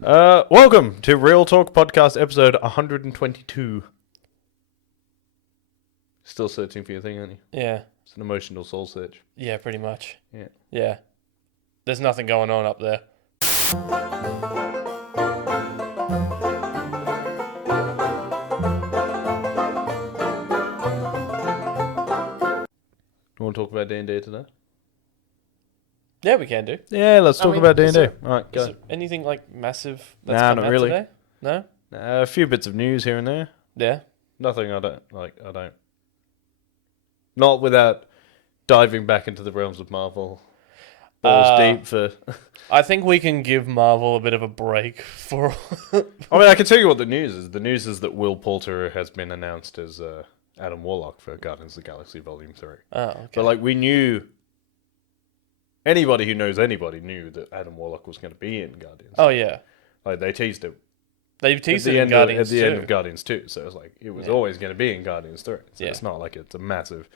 Welcome to Real Talk Podcast episode 122. Still searching for your thing, aren't you? Yeah. It's an emotional soul search. Yeah, pretty much. Yeah. Yeah. There's nothing going on up there. You want to talk about D&D today? Yeah, we can do. Yeah, let's talk about D&D. Alright, go. Is there anything like massive that's Nah, come not out really. today? No? A few bits of news here and there. Yeah. Nothing I don't. Not without diving back into the realms of Marvel. Balls deep for... I think we can give Marvel a bit of a break for... I mean, I can tell you what the news is. The news is that Will Poulter has been announced as Adam Warlock for Guardians of the Galaxy Volume 3. Oh, okay. But, like, we knew... Anybody who knows anybody knew that Adam Warlock was going to be in Guardians. Oh, yeah. Like, they teased it. They teased it in Guardians at the end 2. of Guardians 2. So, it was like, it was always going to be in Guardians 3. So, it's not like it's a massive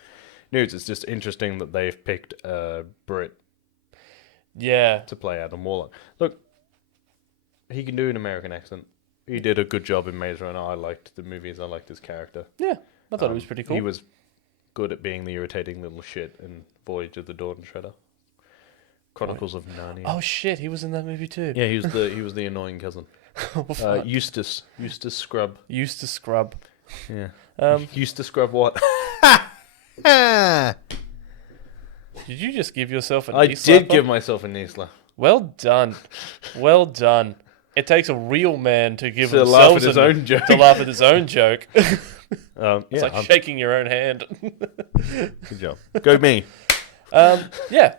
news. It's just interesting that they've picked Brit to play Adam Warlock. Look, he can do an American accent. He did a good job in Maze Runner. I liked the movies. I liked his character. Yeah, I thought it was pretty cool. He was good at being the irritating little shit in Voyage of the Dawn Treader. Chronicles of Narnia. Oh shit, he was in that movie too. Yeah, he was the annoying cousin. Eustace Scrub. Used to scrub. Yeah. Eustace Scrub what? Did you just give yourself a knee I slapper? did give myself a knee slap. Well done. Well done. It takes a real man to give To laugh at themselves his own joke. to laugh at his own joke. It's like I'm- shaking your own hand. Good job. Go me. Yeah.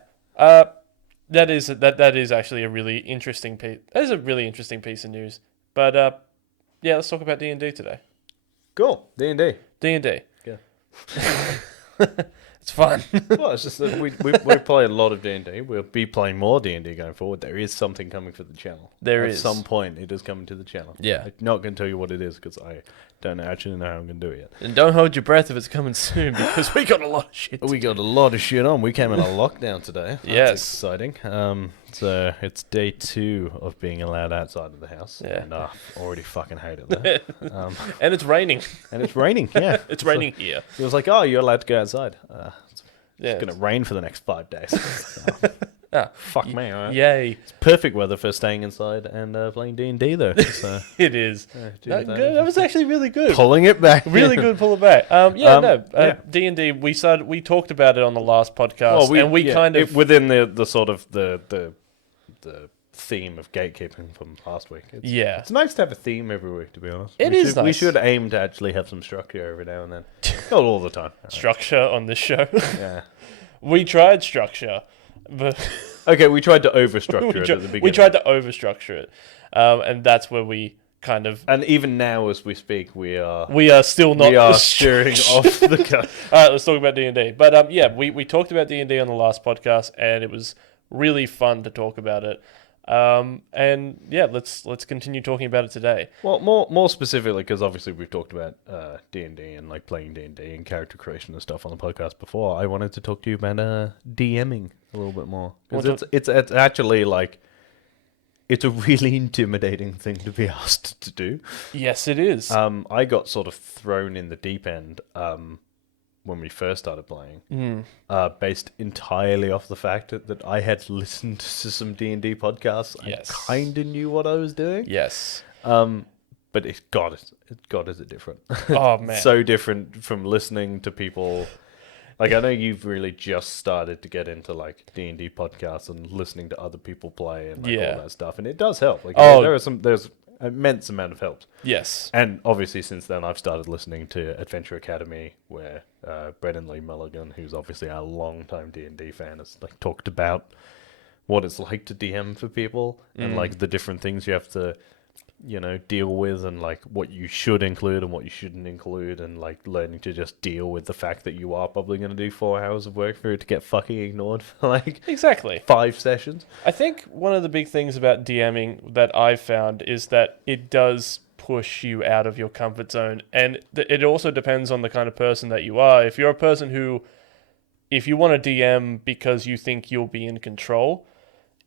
That is actually a really interesting piece. That is a really interesting piece of news. But yeah, let's talk about D&D today. Cool. D&D. D&D. Yeah. It's fun. Well, it's just that we play a lot of D&D. We'll be playing more D&D going forward. There is something coming for the channel. At some point, it is coming to the channel. Yeah. I'm not going to tell you what it is because I don't actually know how I'm going to do it yet. And don't hold your breath if it's coming soon because we got a lot of shit. We got a lot of shit on. We came in a lockdown today. That's Yes. exciting. So it's day 2 of being allowed outside of the house. Yeah. And I already fucking hate it there. And it's raining. And it's raining, yeah. It's raining here. It was like, oh, you're allowed to go outside. It's Yeah. going to rain for the next 5 days. Fuck me, all right? Yay. It's perfect weather for staying inside and playing D&D, though. So, It is. good. That was actually really good. Pulling it back. Really good, pull it back. D&D. We talked about it on the last podcast, and we kind of within the sort of the theme of gatekeeping from last week. It's nice to have a theme every week, to be honest. It is nice. We should aim to actually have some structure every now and then. Not all the time. structure on this show. Yeah. We tried structure, but Okay, we tried to overstructure it at the beginning. we tried to overstructure it, and that's where we kind of. And even now, as we speak, we are still not. we are steering off the cut. All right, let's talk about D&D. But we talked about D&D on the last podcast, and it was really fun to talk about it. And yeah, let's continue talking about it today. Well, more specifically, because obviously we've talked about D&D and like playing D&D and character creation and stuff on the podcast before. I wanted to talk to you about DMing a little bit more, because it's actually like it's a really intimidating thing to be asked to do. Yes, it is. I got sort of thrown in the deep end when we first started playing, based entirely off the fact that I had listened to some D&D podcasts. Yes. I kind of knew what I was doing. Yes. But God, is it different? Oh man, So different from listening to people. Like, I know you've really just started to get into like D&D podcasts and listening to other people play and like all that stuff, and it does help. Like, there's immense amount of help. Yes. And obviously since then I've started listening to Adventure Academy, where Brendan Lee Mulligan, who's obviously our long-time D&D fan, has like talked about what it's like to DM for people and like the different things you have to, deal with, and like what you should include and what you shouldn't include, and like learning to just deal with the fact that you are probably going to do 4 hours of work for it to get fucking ignored for like Exactly. 5 sessions. I think one of the big things about DMing that I've found is that it does push you out of your comfort zone, and it also depends on the kind of person that you are. If you're a person who, if you want to DM because you think you'll be in control,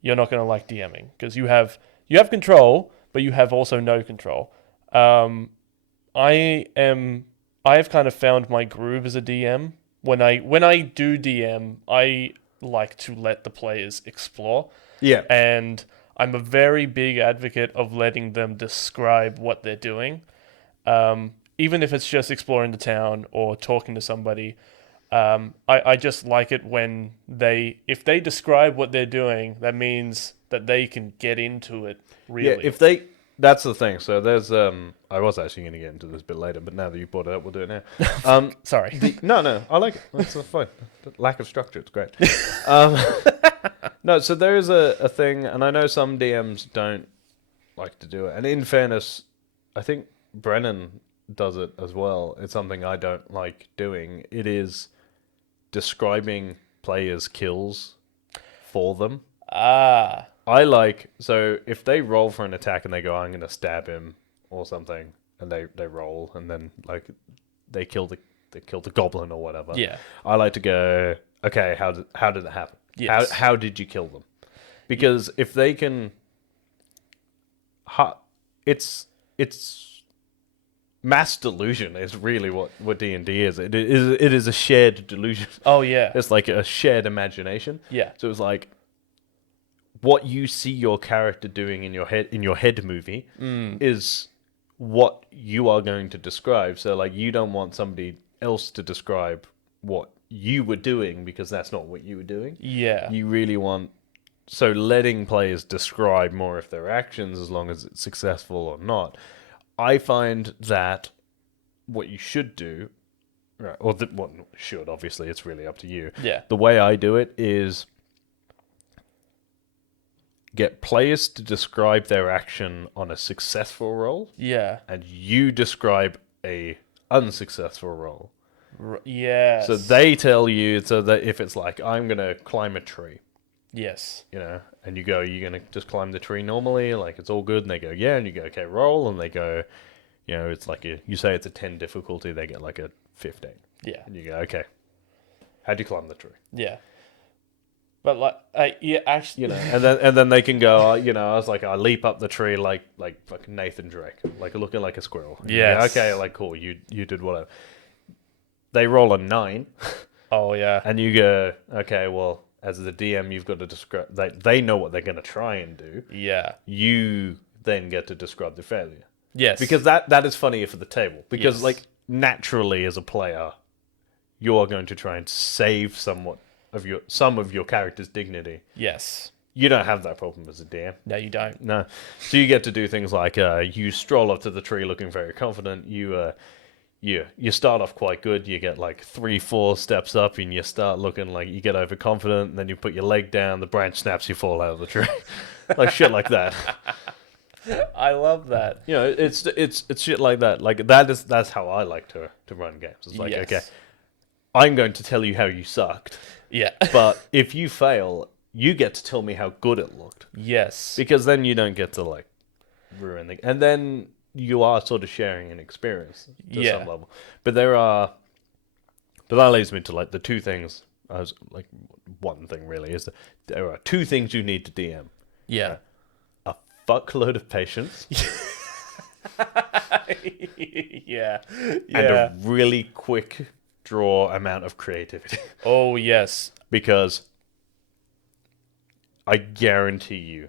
you're not going to like DMing, because you have control, but but you have also no control. I have kind of found my groove as a DM. When I do DM, I like to let the players explore, Yeah. and I'm a very big advocate of letting them describe what they're doing, even if it's just exploring the town or talking to somebody. I just like it when if they describe what they're doing, that means that they can get into it really. Yeah, that's the thing. So there's I was actually going to get into this a bit later, but now that you brought it up, we'll do it now. Sorry. No, I like it. It's fine. The lack of structure, it's great. No, so there is a thing, and I know some DMs don't like to do it. And in fairness, I think Brennan does it as well. It's something I don't like doing. It is describing players' kills for them. So if they roll for an attack and they go, I'm going to stab him or something, and they roll, and then like they kill the goblin or whatever. Yeah. I like to go, okay, how did it happen? Yes. How did you kill them? Because if they can, it's mass delusion is really what D&D is. It is a shared delusion. Oh yeah. It's like a shared imagination. Yeah. So it's like what you see your character doing in your head movie is what you are going to describe. So like you don't want somebody else to describe what you were doing because that's not what you were doing. Yeah. You really want letting players describe more of their actions as long as it's successful or not. I find that what you should do, right, or what should, obviously, it's really up to you. Yeah. The way I do it is get players to describe their action on a successful roll. Yeah. And you describe a unsuccessful roll. Yes. So they tell you, so that if it's like, I'm going to climb a tree. Yes. You know, and you go, you're going to just climb the tree normally, like it's all good, and they go, yeah, and you go, okay, roll, and they go, you know, it's like you say it's a 10 difficulty, they get like a 15. Yeah. And you go, okay, how'd you climb the tree? Yeah. But like, yeah, actually, You know, and then they can go, you know, I was like, I leap up the tree like fucking Nathan Drake, like looking like a squirrel. Yes. Yeah. Okay, like cool, you did whatever. They roll a 9. Oh yeah. And you go, okay, well, as the DM, you've got to describe. They know what they're going to try and do. Yeah. You then get to describe the failure. Yes. Because that is funnier for the table. Because Yes. like naturally, as a player, you are going to try and save some of your character's dignity. Yes. You don't have that problem as a DM. No, you don't. No. So you get to do things like you stroll up to the tree looking very confident. You start off quite good. You get like 3-4 steps up, and you start looking like you get overconfident. And then you put your leg down, the branch snaps, you fall out of the tree, like shit like that. I love that. You know, it's shit like that. Like that's how I like to run games. It's like, Yes. okay, I'm going to tell you how you sucked, Yeah. but if you fail, you get to tell me how good it looked, Yes. because then you don't get to like ruin the. And then you are sort of sharing an experience to Yeah. some level. But that leads me to like the two things. I was like, one thing really is that there are two things you need to DM: Yeah. a fuckload of patience Yeah. and Yeah. a really quick draw amount of creativity. Oh yes. Because I guarantee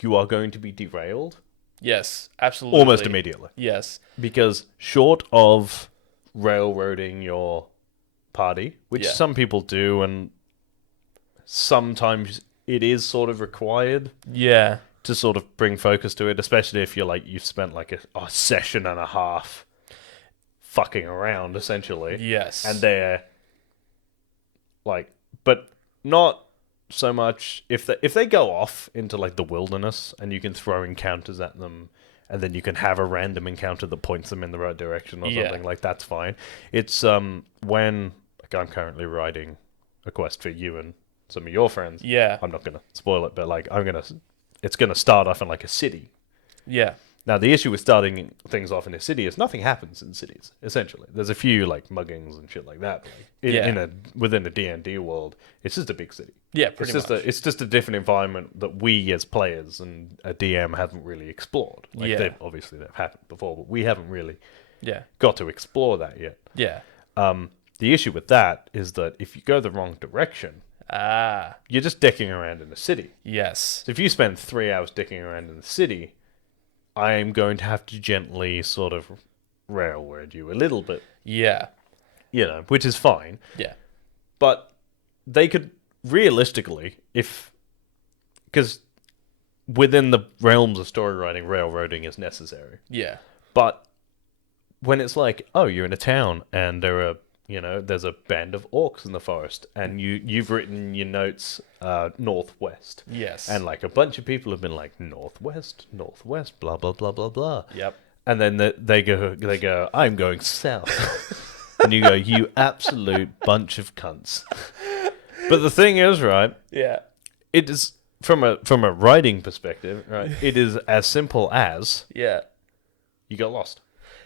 you are going to be derailed Yes. Absolutely. almost immediately. Yes. Because short of railroading your party, which Yeah. some people do, and sometimes it is sort of required Yeah. to sort of bring focus to it, especially if you've spent like a session and a half fucking around, essentially. Yes. And they're like, but not so much if they go off into like the wilderness and you can throw encounters at them, and then you can have a random encounter that points them in the right direction or Yeah. something, like that's fine. It's when like I'm currently writing a quest for you and some of your friends. Yeah. I'm not gonna spoil it, but like it's gonna start off in like a city. Yeah. Now, the issue with starting things off in a city is nothing happens in cities, essentially. There's a few, like, muggings and shit like that. Within a D&D world, it's just a big city. Yeah, pretty much. It's just a different environment that we, as players and a DM, haven't really explored. Like, they've happened before, but we haven't really got to explore that yet. Yeah. The issue with that is that if you go the wrong direction, you're just dicking around in the city. Yes. So if you spend 3 hours dicking around in the city, I am going to have to gently sort of railroad you a little bit. Yeah. Which is fine. Yeah. But they could realistically, because within the realms of story writing, railroading is necessary. Yeah. But when it's like, oh, you're in a town and there's a band of orcs in the forest, and you've written your notes northwest. Yes. And like a bunch of people have been like northwest, blah blah blah blah blah. Yep. And then they go, I'm going south, and you go, you absolute bunch of cunts. But the thing is, right? Yeah. It is from a writing perspective, right? It is as simple as you got lost.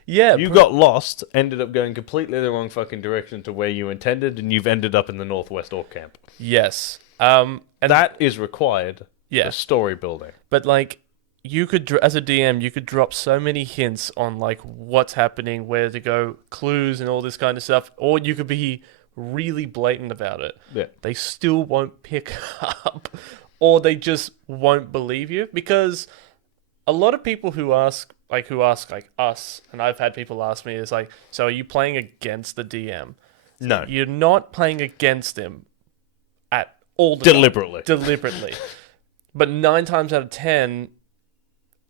Yeah, you got lost, ended up going completely the wrong fucking direction to where you intended, and you've ended up in the Northwest Orc camp. Yes. And that is required for story building. But, like, you could, as a DM, you could drop so many hints on, like, what's happening, where to go, clues and all this kind of stuff, or you could be really blatant about it. Yeah. They still won't pick up, or they just won't believe you, because a lot of people who ask us, and I've had people ask me, is like, so are you playing against the DM? No. You're not playing against him at all the Deliberately. time. Deliberately. But 9 times out of 10,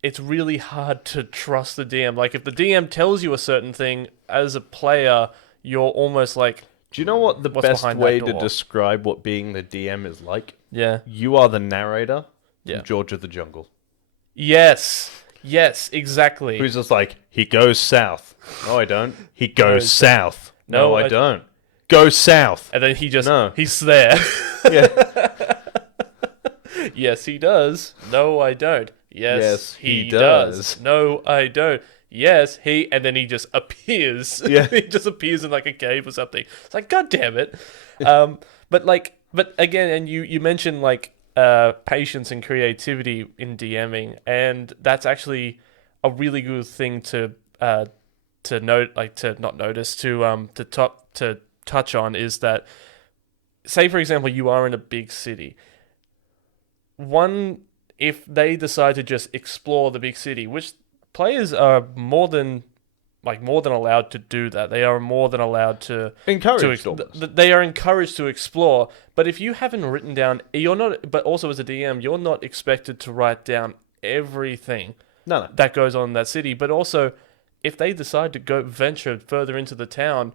it's really hard to trust the DM. Like, if the DM tells you a certain thing, as a player, you're almost like, do you know what the best way to describe what being the DM is like? Yeah. You are the narrator from George of the Jungle. Yes. Yes, exactly. Who's just like, he goes south. No, I don't. He goes south. No, I don't. Go south. And then he's there. Yeah. Yes, he does. No, I don't. Yes, he does. No, I don't. Yes, and then he just appears. Yeah. He just appears in like a cave or something. It's like, God damn it. But again, and you mentioned like patience and creativity in DMing, and that's actually a really good thing to note, like to not notice, to touch on, is that, say for example, you are in a big city. If they decide to just explore the big city, which players are more than allowed to do that. They are more than allowed to encourage. They are encouraged to explore. But if you haven't written down, you're not. But also as a DM, you're not expected to write down everything that goes on in that city. But also, if they decide to go venture further into the town,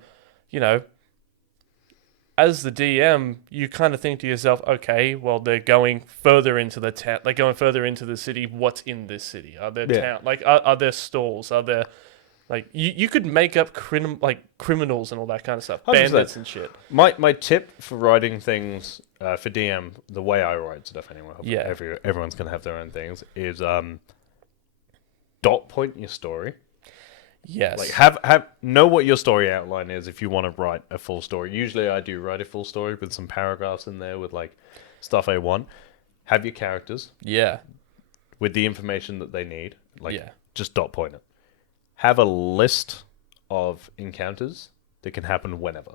as the DM, you kind of think to yourself, okay, well, they're going further into the town. They're going further into the city. What's in this city? Are there town? Like, are there stalls? Are there, like, you could make up criminals and all that kind of stuff, 100%. Bandits and shit. My tip for writing things for DM, the way I write stuff anyway, everyone's gonna have their own things, is dot point your story. Yes. Like have know what your story outline is if you want to write a full story. Usually I do write a full story with some paragraphs in there with like stuff I want. Have your characters. Yeah. With the information that they need. Just dot point it. Have a list of encounters that can happen whenever.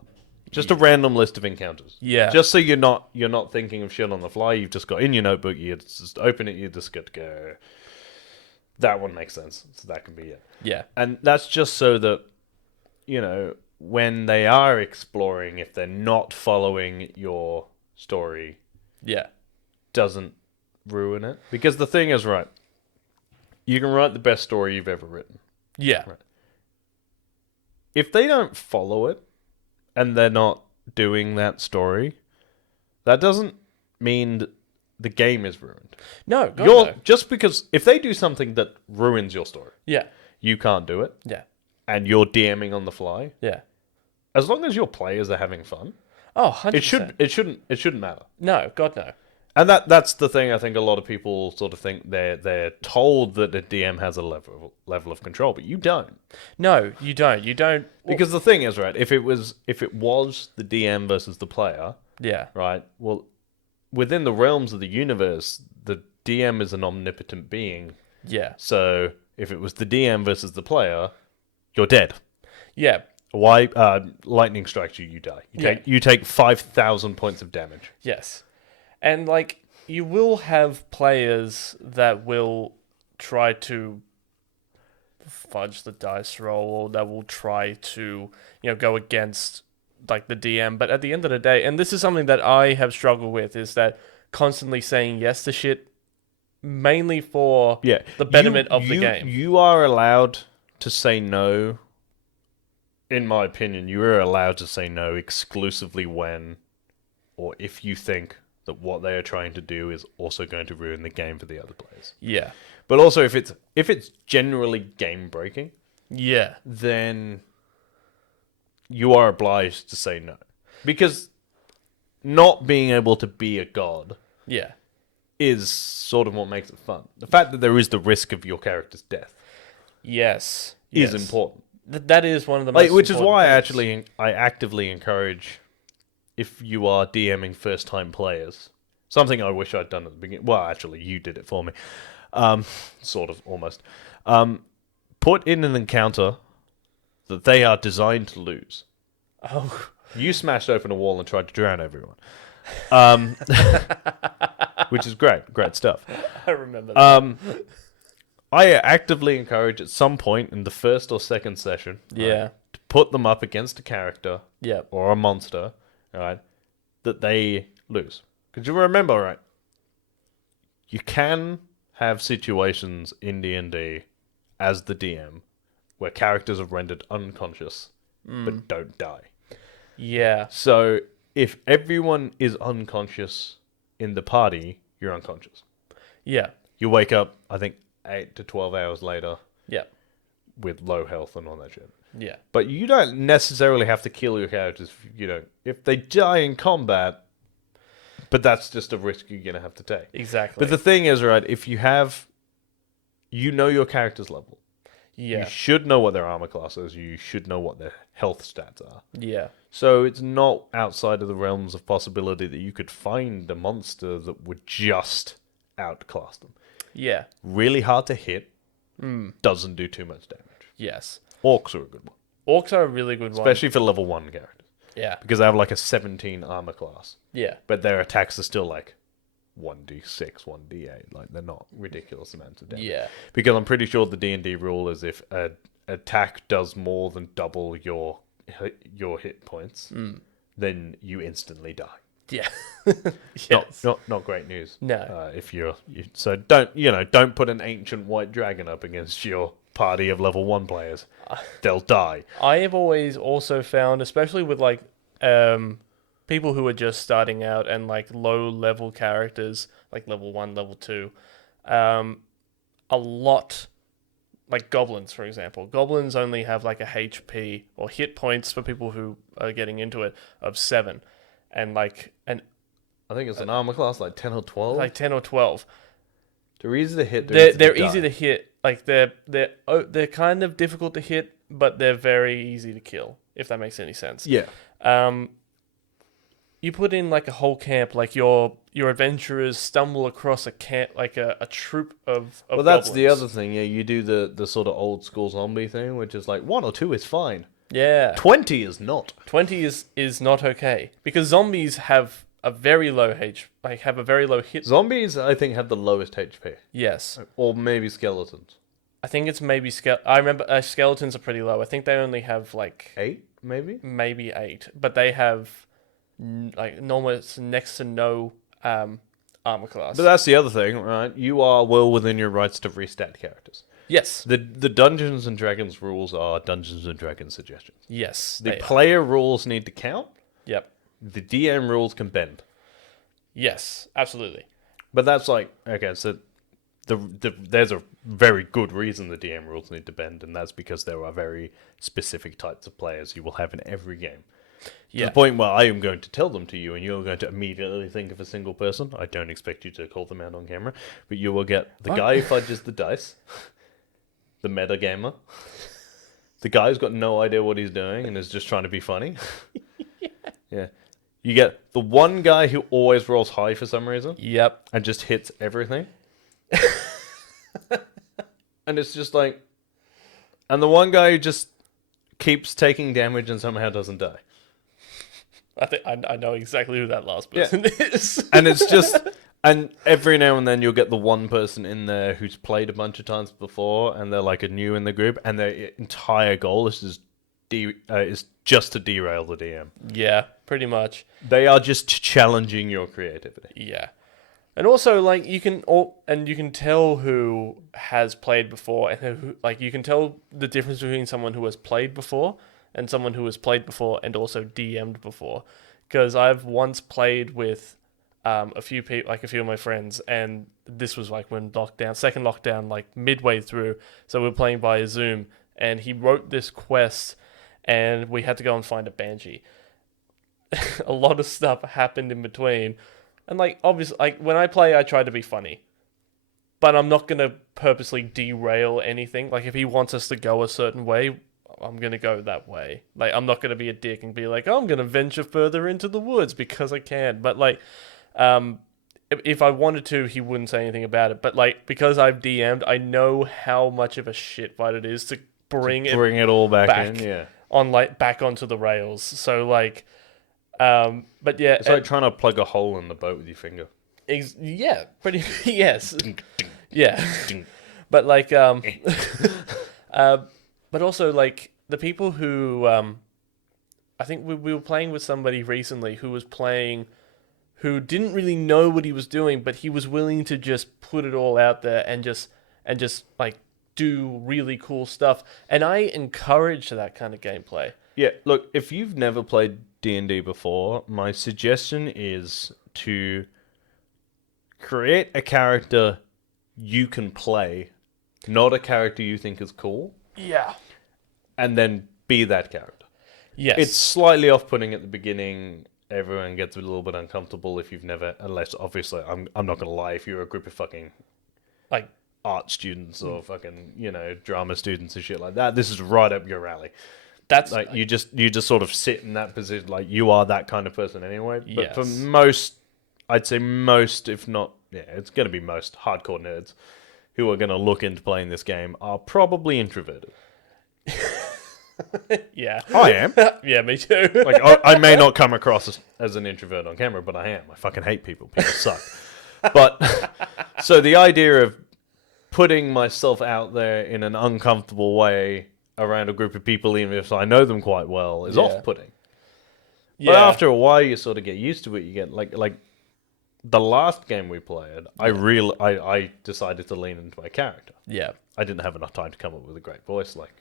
Just a random list of encounters. Yeah. Just so you're not thinking of shit on the fly. You've just got in your notebook, you just open it, you just get to go. That one makes sense. So that can be it. Yeah. And that's just so that, when they are exploring, if they're not following your story, doesn't ruin it. Because the thing is, right, you can write the best story you've ever written. Yeah. Right. If they don't follow it, and they're not doing that story, that doesn't mean the game is ruined. No, no. Just because if they do something that ruins your story, you can't do it. Yeah. And you're DMing on the fly. Yeah. As long as your players are having fun. Oh, 100%. It shouldn't matter. No, God no. And that's the thing. I think a lot of people sort of think they're told that the DM has a level of control, but you don't. No, you don't. You don't. Because the thing is, right, if it was the DM versus the player, Yeah. right, well, within the realms of the universe, the DM is an omnipotent being. Yeah. So if it was the DM versus the player, you're dead. Yeah. Why? Lightning strikes you, you die. You take 5,000 points of damage. Yes. And, like, you will have players that will try to fudge the dice roll, or that will try to, go against, like, the DM. But at the end of the day, and this is something that I have struggled with, is that constantly saying yes to shit, mainly for the betterment of the game. You are allowed to say no. In my opinion, you are allowed to say no exclusively when, or if you think that what they are trying to do is also going to ruin the game for the other players. Yeah. But also, if it's generally game breaking, Yeah. then you are obliged to say no, because not being able to be a god, Yeah. is sort of what makes it fun. The fact that there is the risk of your character's death, Yes. is important. That is one of the most Which is why things. I actively encourage, if you are DMing first time players, something I wish I'd done at the beginning. Well, actually, you did it for me, sort of, almost. Put in an encounter that they are designed to lose. Oh. You smashed open a wall and tried to drown everyone, which is great stuff. I remember that. I actively encourage at some point in the first or second session, Yeah. to put them up against a character Yeah. or a monster, right, that they lose. Because you remember, right, you can have situations in D&D as the DM where characters are rendered unconscious but don't die. Yeah. So if everyone is unconscious in the party, you're unconscious. Yeah. You wake up, I think, 8 to 12 hours later Yeah. with low health and all that shit. Yeah. But you don't necessarily have to kill your characters, if they die in combat, but that's just a risk you're going to have to take. Exactly. But the thing is, right, if you have, your character's level. Yeah. You should know what their armor class is. You should know what their health stats are. Yeah. So it's not outside of the realms of possibility that you could find a monster that would just outclass them. Yeah. Really hard to hit. Doesn't do too much damage. Yes. Orcs are a good one. Orcs are a really good one. Especially for level 1 characters. Yeah. Because they have like a 17 armor class. Yeah. But their attacks are still like 1d6, 1d8. Like, they're not ridiculous amounts of damage. Yeah. Because I'm pretty sure the D&D rule is if an attack does more than double your hit points, then you instantly die. Yeah. Yes. Not great news. No. So don't put an ancient white dragon up against your party of level 1 players. They'll die. I have always also found, especially with like people who are just starting out and like low level characters, like level 1, level 2, a lot, like goblins, for example. Goblins only have like a HP or hit points for people who are getting into it of 7. And like I think it's an armor class like 10 or 12. like 10 or 12. They're easy to hit. They're easy to hit. Like they're kind of difficult to hit, but they're very easy to kill, if that makes any sense. Yeah. You put in like a whole camp, like your adventurers stumble across a camp, like a troop of Well, that's goblins. the other thing. Yeah, you do the sort of old school zombie thing, which is like 1 or 2 is fine. Yeah. 20 is not. 20 is not okay, because zombies have a very low have a very low hit. Zombies, I think, have the lowest HP. Yes. Or maybe skeletons. I think it's maybe I remember skeletons are pretty low. I think they only have like 8, maybe? maybe 8, but they have like almost next to no armor class. But that's the other thing, right? You are well within your rights to restat characters. Yes. The Dungeons and Dragons rules are Dungeons and Dragons suggestions. Yes. The they are. player rules need to count. Yep. The DM rules can bend. Yes. Absolutely. But that's like, okay, so there's a very good reason the DM rules need to bend, and that's because there are very specific types of players you will have in every game. To the point where I am going to tell them to you, and you're going to immediately think of a single person. I don't expect you to call them out on camera, but you will get the guy who fudges the dice, the meta gamer, the guy who's got no idea what he's doing and is just trying to be funny. Yeah. You get the one guy who always rolls high for some reason. Yep. And just hits everything. And it's just like... And the one guy who just keeps taking damage and somehow doesn't die. I think I know exactly who that last person is. And it's just... And every now and then you'll get the one person in there who's played a bunch of times before, and they're like a new in the group, and their entire goal is just to derail the DM. Yeah, pretty much. They are just challenging your creativity. Yeah. And also, like, you can tell who has played before, and who, like, you can tell the difference between someone who has played before and someone who has played before and also DM'd before. Because I've once played with a few people, like a few of my friends, and this was like when second lockdown, like midway through. So we were playing by Zoom, and he wrote this quest, and we had to go and find a banshee. A lot of stuff happened in between. And, like, obviously, like, when I play, I try to be funny. But I'm not going to purposely derail anything. Like, if he wants us to go a certain way, I'm going to go that way. Like, I'm not going to be a dick and be like, oh, I'm going to venture further into the woods because I can. But, like, if I wanted to, he wouldn't say anything about it. But, like, because I've DM'd, I know how much of a shit fight it is to bring it all back in, yeah. Back onto the rails. So, like... but yeah, it's like trying to plug a hole in the boat with your finger. Yeah, pretty. Yes, yeah. But like, but also like the people who, I think we were playing with somebody recently who didn't really know what he was doing, but he was willing to just put it all out there and just like do really cool stuff. And I encourage that kind of gameplay. Yeah, look, if you've never played D&D before, my suggestion is to create a character you can play, not a character you think is cool. Yeah. And then be that character. Yes. It's slightly off-putting at the beginning. Everyone gets a little bit uncomfortable if you've never, unless obviously, I'm not going to lie, if you're a group of fucking like art students or fucking, drama students and shit like that, this is right up your alley. That's like you just sort of sit in that position, like you are that kind of person anyway. But yes. for most, I'd say most, if not, it's going to be most hardcore nerds who are going to look into playing this game are probably introverted. Yeah, I am. Yeah, me too. Like I may not come across as an introvert on camera, but I am. I fucking hate people. People suck. But so the idea of putting myself out there in an uncomfortable way around a group of people, even if I know them quite well, is off-putting. Yeah. But after a while, you sort of get used to it. You get like the last game we played. Yeah. I decided to lean into my character. Yeah, I didn't have enough time to come up with a great voice. Like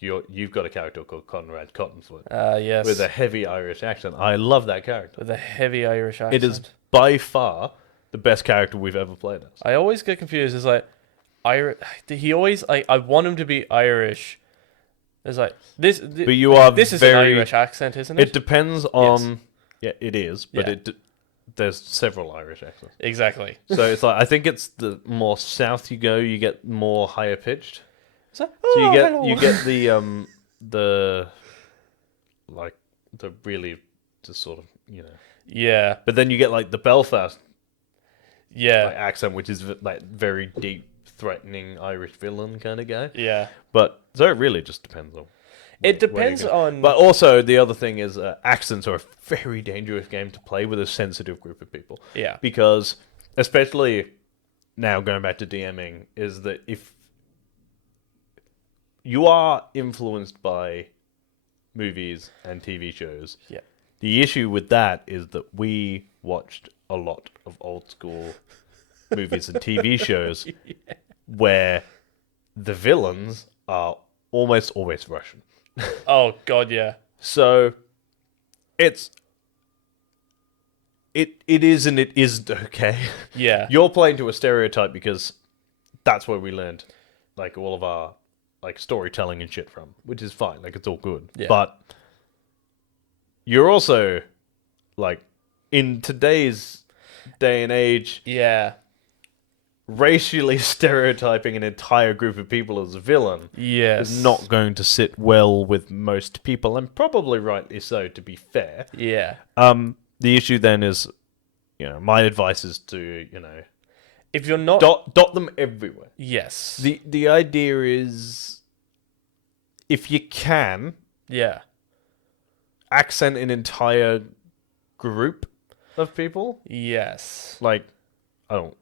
you've got a character called Conrad Cottonfoot. Yes, with a heavy Irish accent. I love that character. With a heavy Irish accent. It is by far the best character we've ever played as. I always get confused. It's like he always I want him to be Irish. It's like this. But you are this is an Irish accent, isn't it? It depends on. Yes. Yeah, it is. But yeah. There's several Irish accents. Exactly. So it's like I think it's the more south you go, you get more higher pitched. So you get the like the really just sort of Yeah. But then you get like the Belfast accent, which is like very deep, threatening Irish villain kind of guy. Yeah. But so it really just depends on. It depends on. But also the other thing is accents are a very dangerous game to play with a sensitive group of people. Yeah. Because especially now going back to DMing is that if you are influenced by movies and TV shows. Yeah. The issue with that is that we watched a lot of old school movies and TV shows where the villains are almost always Russian. Oh God, yeah. So it is and it isn't okay. Yeah. You're playing to a stereotype because that's where we learned like all of our like storytelling and shit from, which is fine. Like it's all good. Yeah. But you're also like in today's day and age, Yeah. racially stereotyping an entire group of people as a villain Yes. is not going to sit well with most people, and probably rightly so, to be fair. Yeah. The issue then is, my advice is to, If you're not... dot them everywhere. Yes. The idea is, if you can, Yeah. accent an entire group of people. Yes. Like, I don't.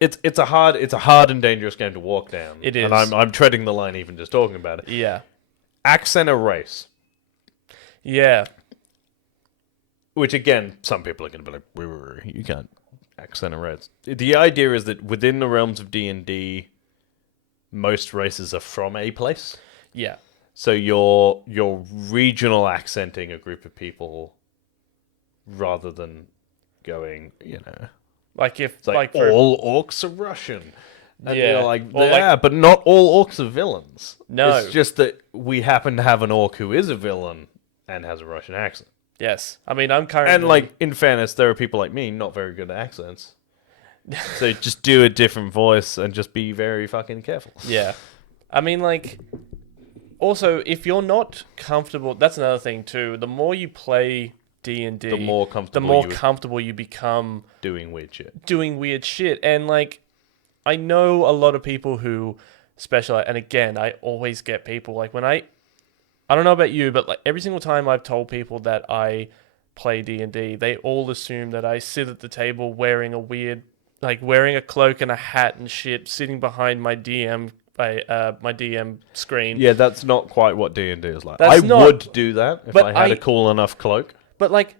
It's a hard and dangerous game to walk down. It is. And I'm treading the line even just talking about it. Yeah. Accent a race. Yeah. Which again, some people are going to be like, you can't accent a race. The idea is that within the realms of D&D, most races are from a place. Yeah. So you're regional accenting a group of people rather than going, Like if... it's like for... all orcs are Russian. And Yeah. you're like, Or yeah, but not all orcs are villains. No. It's just that we happen to have an orc who is a villain and has a Russian accent. Yes. I mean, I'm currently... And, like, in fairness, there are people like me not very good at accents. So just do a different voice and just be very fucking careful. Yeah. I mean, like... Also, if you're not comfortable... That's another thing, too. The more you play D&D... The more comfortable you become... doing weird shit. Doing weird shit. And, like... I know a lot of people who specialize... And, again, I always get people... Like, when I don't know about you, but like every single time I've told people that I play D&D, they all assume that I sit at the table wearing a weird, like wearing a cloak and a hat and shit, sitting behind my DM screen. Yeah, that's not quite what D&D is like. That's not- would do that if but I had I- a cool enough cloak. But like,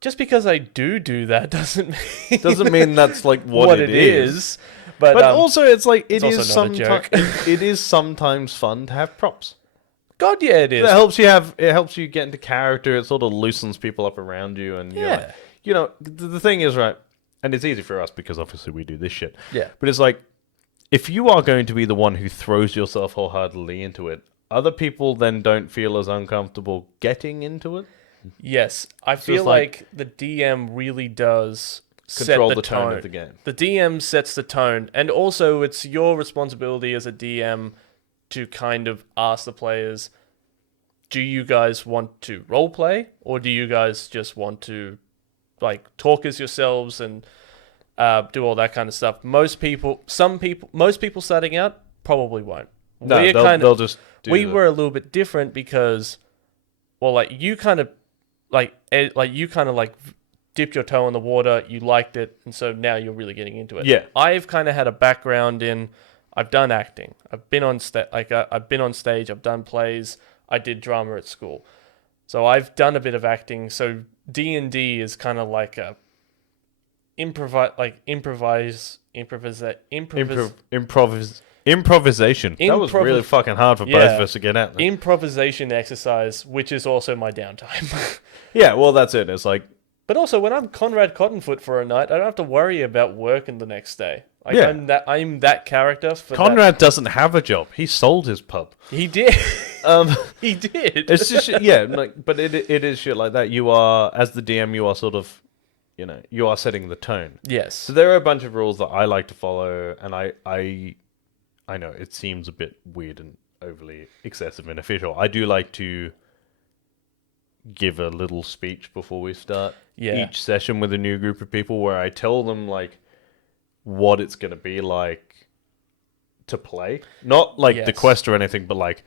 just because I do that doesn't mean That's like what it is. But, But also, it's like it's also not a joke. it is sometimes fun to have props. God, yeah, it is. It helps you get into character. It sort of loosens people up around you, and Yeah. you're like, the thing is, right, and it's easy for us because obviously we do this shit. Yeah. But it's like, if you are going to be the one who throws yourself wholeheartedly into it, other people then don't feel as uncomfortable getting into it. Yes, I it's feel like- like the DM really does Control set the tone of the game. The DM sets the tone, and also it's your responsibility as a DM to kind of ask the players, do you guys want to roleplay, or do you guys just want to like talk as yourselves and do all that kind of stuff? Most people starting out probably won't. No, We're they'll just do we the- were a little bit different because, well, like you kind of dipped your toe in the water, you liked it, and so now you're really getting into it. Yeah. I've kind of had a background in, I've done acting, I've been on I've been on stage, I've done plays, I did drama at school, so I've done a bit of acting. So D&D is kind of like a improvisation. That was really fucking hard for both Yeah. of us to get out there. improvisation exercise, which is also my downtime. Yeah, well, that's it. It's like, But also, when I'm Conrad Cottonfoot for a night, I don't have to worry about working the next day. Like, Yeah. I'm that character for Conrad doesn't have a job. He sold his pub. that. He did. Um, He did. it's just yeah, like, but it is shit like that. You are, as the DM, you are sort of, you are setting the tone. Yes. So there are a bunch of rules that I like to follow, and I know it seems a bit weird and overly excessive and official. I do like to give a little speech before we start each session with a new group of people, where I tell them like what it's going to be like to play, not like the Yes. quest or anything, but like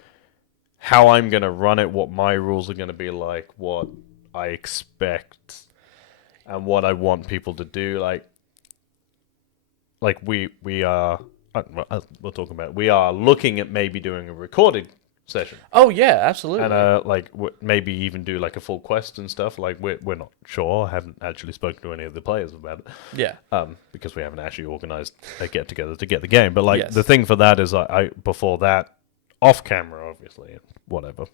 how I'm going to run it, what my rules are going to be like, what I expect, and what I want people to do. Like we are, we'll talk about it. We are looking at maybe doing a recorded session, Oh yeah, absolutely. and like maybe even do like a full quest and stuff. Like we're not sure. I haven't actually spoken to any of the players about it. yeah. Because we haven't actually organized a get together to get the game. But like Yes. the thing for that is I before that, off camera obviously, and whatever,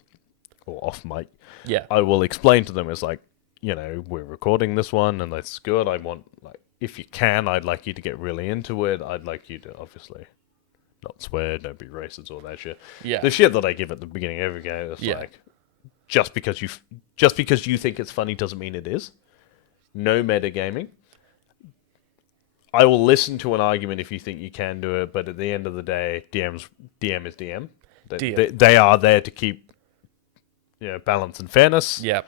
or off mic, Yeah. I will explain to them, it's like, we're recording this one and that's good. I want, like, if you can, I'd like you to get really into it. I'd like you to obviously not swear, don't be racist, all that shit. Yeah. The shit that I give at the beginning of every game is Yeah. like just because you think it's funny doesn't mean it is. No metagaming. I will listen to an argument if you think you can do it, but at the end of the day, DM is DM. They are there to keep balance and fairness. Yep.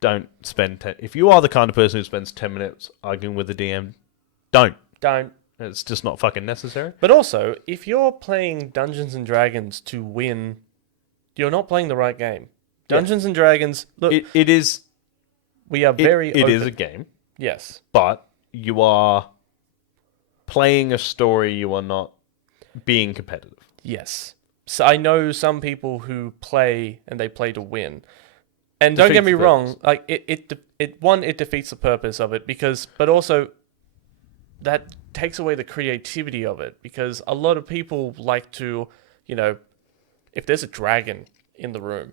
Don't spend if you are the kind of person who spends 10 minutes arguing with the DM, don't. It's just not fucking necessary. But also, if you're playing Dungeons and Dragons to win, you're not playing the right game. Dungeons and Dragons, look, it is. We are very It open. is a game. Yes. But you are playing a story, you are not being competitive. Yes. So I know some people who play and they play to win. And don't get me wrong, like it defeats the purpose of it but also that takes away the creativity of it because a lot of people like to, if there's a dragon in the room,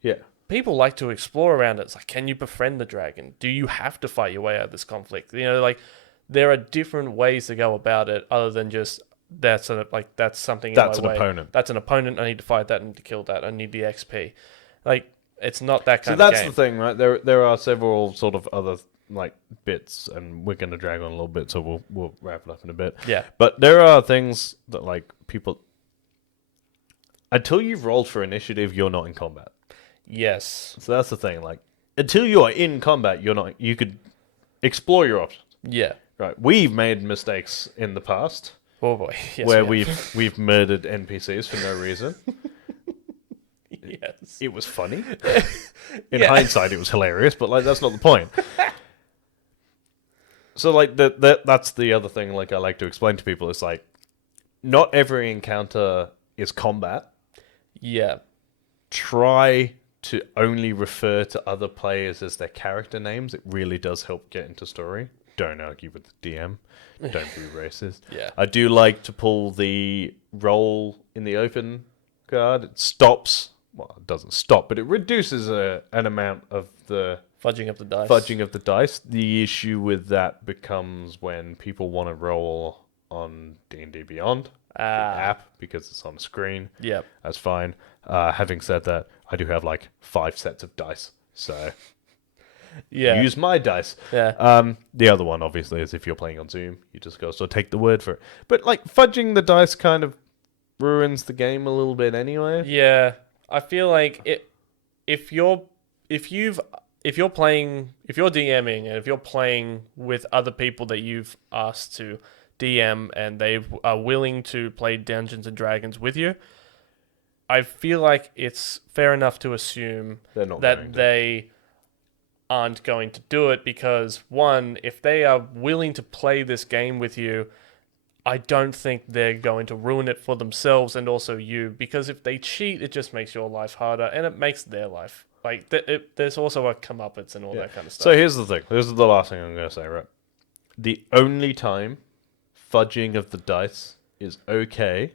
yeah, people like to explore around it. It's like, can you befriend the dragon? Do you have to fight your way out of this conflict? There are different ways to go about it other than just that's something in my way. That's an opponent. That's an opponent. I need to fight that. I need to kill that. I need the XP. It's not that kind of game. So that's the thing, right? There are several sort of other bits, and we're going to drag on a little bit, so we'll wrap it up in a bit. Yeah. But there are things that people, until you've rolled for initiative, you're not in combat. Yes. So that's the thing. Until you are in combat, you're not. You could explore your options. Yeah. Right. We've made mistakes in the past. Oh boy. Yes, where we've murdered NPCs for no reason. Yes. It was funny. In hindsight, it was hilarious, but that's not the point. So that's the other thing I like to explain to people. It's not every encounter is combat. Yeah. Try to only refer to other players as their character names. It really does help get into story. Don't argue with the DM. Don't be racist. Yeah. I do like to pull the roll in the open card. It stops. Well, it doesn't stop, but it reduces an amount of the fudging of the dice. The issue with that becomes when people want to roll on D&D Beyond, the app, because it's on screen. Yep. That's fine. Having said that, I do have 5 sets of dice, so use my dice. Yeah. The other one, obviously, is if you're playing on Zoom, you just go, so take the word for it. But fudging the dice kind of ruins the game a little bit anyway. Yeah. I feel like if you're DMing and if you're playing with other people that you've asked to DM and they are willing to play Dungeons and Dragons with you, I feel like it's fair enough to assume that they aren't going to do it because, one, if they are willing to play this game with you, I don't think they're going to ruin it for themselves and also you, because if they cheat, it just makes your life harder and it makes their life. There's also a comeuppance and all that kind of stuff. So here's the thing. This is the last thing I'm going to say, right? The only time fudging of the dice is okay,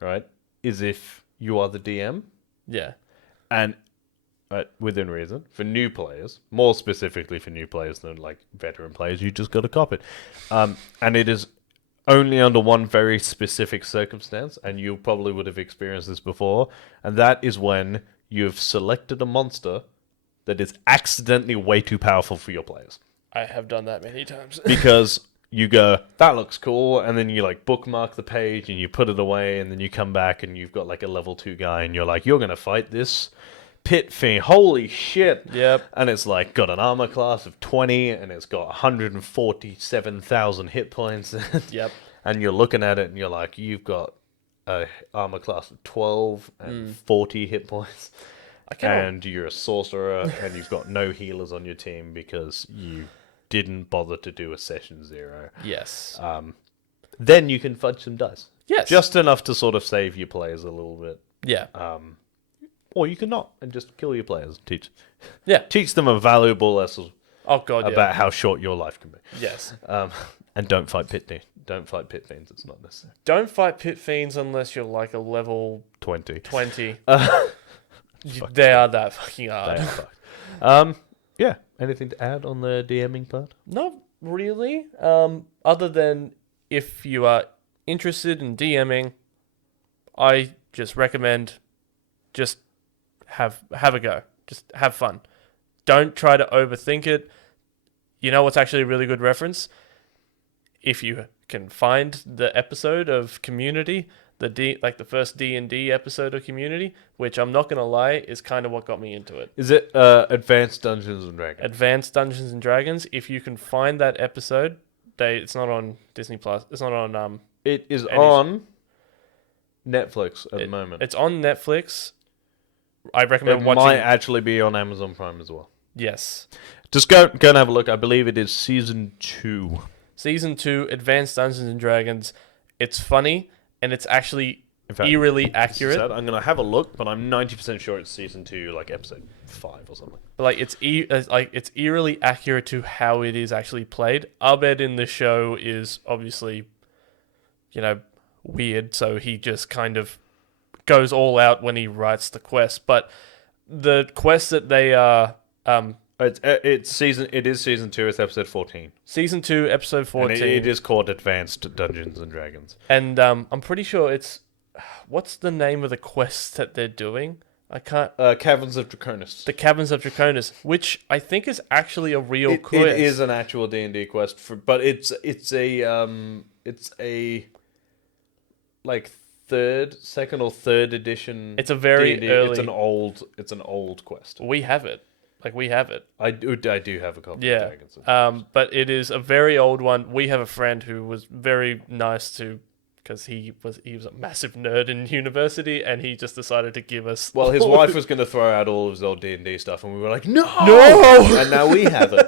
right, is if you are the DM. Yeah. And within reason, for new players, more specifically for new players than veteran players, you just got to cop it. And it is only under one very specific circumstance, and you probably would have experienced this before, and that is when you've selected a monster that is accidentally way too powerful for your players. I have done that many times. Because you go, that looks cool, and then you bookmark the page and you put it away, and then you come back and you've got a level 2 guy, and you're you're going to fight this pit fiend. Holy shit. Yep. And it's got an armor class of 20 and it's got 147,000 hit points. Yep. And you're looking at it and you're you've got a armor class of 12 and 40 hit points. And you're a sorcerer and you've got no healers on your team because you didn't bother to do a session 0. Yes. Then you can fudge some dice. Yes. Just enough to sort of save your players a little bit. Yeah. Or you can not and just kill your players. Teach them a valuable lesson. Oh God, about how short your life can be. Yes. And don't fight pit fiends. Don't fight pit fiends. It's not necessary. Don't fight pit fiends unless you're a level 20. They are that fucking hard. They are fucked. Yeah. Anything to add on the DMing part? Not really. Other than if you are interested in DMing, I just recommend just have a go. Just have fun. Don't try to overthink it. You know what's actually a really good reference? If you can find the episode of Community, the first D&D episode of Community, which I'm not gonna lie is kind of what got me into it. Is it Advanced Dungeons and Dragons? Advanced Dungeons and Dragons. If you can find that episode, it's not on Disney Plus. It's not on It is on Netflix at the moment. It's on Netflix. I recommend It watching. might actually be on Amazon Prime as well. Yes. Just go and have a look. I believe it is season 2. Season 2, Advanced Dungeons and Dragons. It's funny and it's actually In fact, eerily accurate. I'm gonna have a look, but I'm 90% sure it's season 2, like episode 5 or something. Like it's eerily accurate to how it is actually played. Abed in the show is obviously, weird, so he just kind of goes all out when he writes the quest. But the quests that they are, It is season 2. It's episode 14. Season 2, episode 14, And it is called Advanced Dungeons and Dragons. and I'm pretty sure it's what's the name of the quests that they're doing? I can't. Caverns of Draconis. The Caverns of Draconis, which I think is actually a real quest. It is an actual D&D quest, but it's a like second or third edition. It's a very D&D. early. It's an old quest. We have it. We have it. I do have a copy. Yeah. Of Dragons of Dragons. But it is a very old one. We have a friend who was very nice to, because he was a massive nerd in university, and he just decided to give us. Well, his wife was going to throw out all of his old D&D stuff, and we were like, no, and now we have it,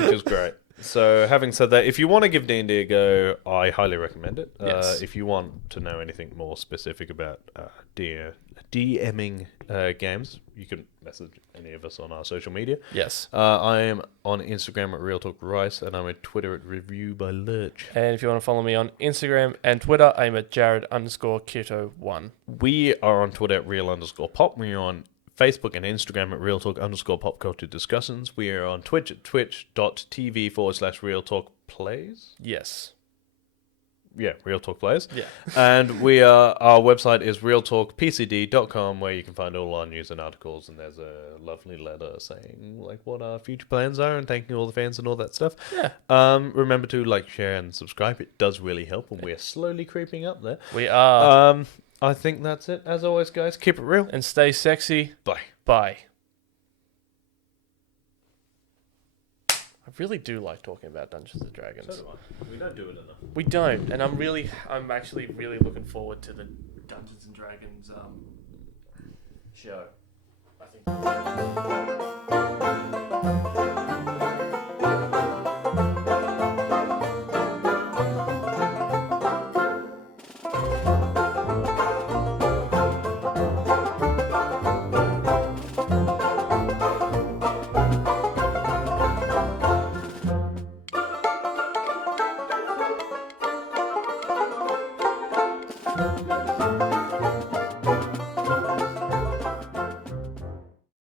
which is great. So, having said that, if you want to give D&D a go, I highly recommend it. Yes. If you want to know anything more specific about DMing games, you can message any of us on our social media. Yes. I am on Instagram at RealTalkRice, and I'm at Twitter at ReviewByLurch. And if you want to follow me on Instagram and Twitter, I'm at Jared_Kito1. We are on Twitter at Real_Pop. We are on Facebook and Instagram at RealTalk_Pop Culture Discussions. We are on Twitch at twitch.tv/RealTalkPlays. Yes. Yeah, Real Talk Plays. Yeah. And our website is realtalkpcd.com, where you can find all our news and articles, and there's a lovely letter saying like what our future plans are and thanking all the fans and all that stuff. Yeah. Remember to like, share, and subscribe. It does really help, and we're slowly creeping up there. We are. I think that's it. As always, guys, keep it real. And stay sexy. Bye. Bye. I really do like talking about Dungeons and Dragons. So do I. We don't do it enough. We don't, and I'm actually really looking forward to the Dungeons and Dragons show. I think.